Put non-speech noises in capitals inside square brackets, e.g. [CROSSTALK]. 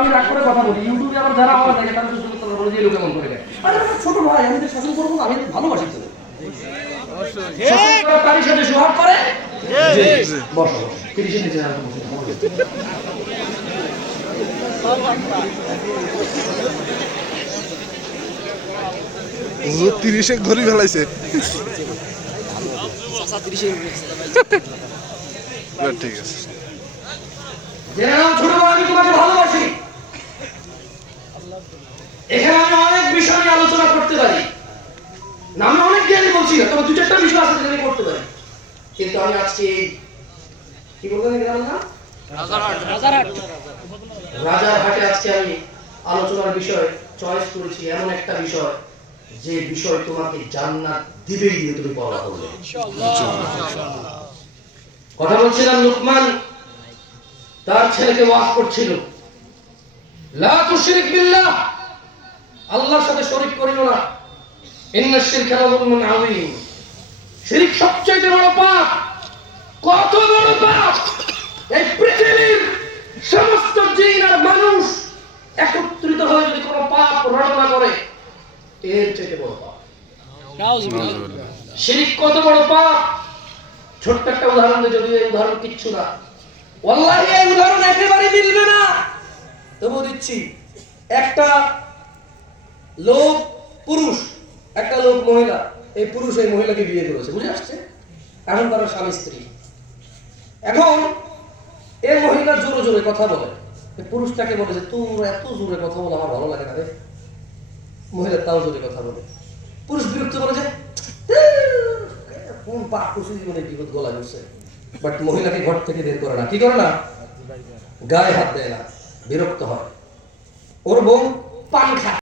আমি রাগ করে কথা বলি। ইউটিউবে আবার যারা আমার দেখে তারা তারা বলে যে লোক এমন করে দেয়। আরে ছোট ভাই আমি তো শাসন করব আমি ভালোবাসি তো। তারই সাথে সোহাগ করে? বসো বসো। তিরিশে নিচে ঘড়ি ফেলাইছে। [LAUGHS] ঠিক আছে। ছোট ভাই আমি তোমাকে ভালোবাসি। এখানে আমি অনেক বিষয় নিয়ে আলোচনা করতে পারি। না আমি অনেক জ্ঞানী বলছি না তবে দু চারটা বিষয় আছে যেটা করতে পারি। কিন্তু আমি আজকে এই কি বলবেন গ্রামের নাম রাজার হাটে আজকে আমি আলোচনার বিষয় চয়েস করেছি এমন একটা বিষয় যে বিষয় তোমাকে জান্নাত দিবেই দিবে তুমি পড়া করবে। কথা বলছিলাম লুকমান তার ছেলেকে ওয়াজ করছিল। আল্লাহর সাথে না। শিরকা লাযুলমুন আযীম। শিরক সবচেয়ে বড় পাপ। কত বড় পাপ! এই পৃথিবীর সমস্ত জিন আর মানুষ একত্রিত হয়ে যদি কোনো পাপ রটনা করে, এর বড় পাপ। শিরিক কত বড় পাপ! ছোট্ট একটা উদাহরণ যদিও এই উদাহরণ কিচ্ছু না। ওয়াল্লাহি, এই উদাহরণ একেবারে দিচ্ছি। একটা লোক পুরুষ, একটা লোক মহিলা। এই পুরুষ এই মহিলাকে বিয়ে করেছে, বুঝে আসছে? এখন তারা স্বামী স্ত্রী। এখন এই মহিলা জোরে জোরে কথা বলে। পুরুষটাকে বলে যে, তোর এত জোরে কথা বলে আমার ভালো লাগে না রে। মহিলা তাও জোরে কথা বলে। পুরুষ বিরক্ত বলে যে কোন পাপ কুসি জীবনে বিপদ গলা করছে বাট মহিলাকে ঘর থেকে বের করে না। কি করে না? গায়ে হাত দেয় না। বিরক্ত হয়। ওর বউ পান খায়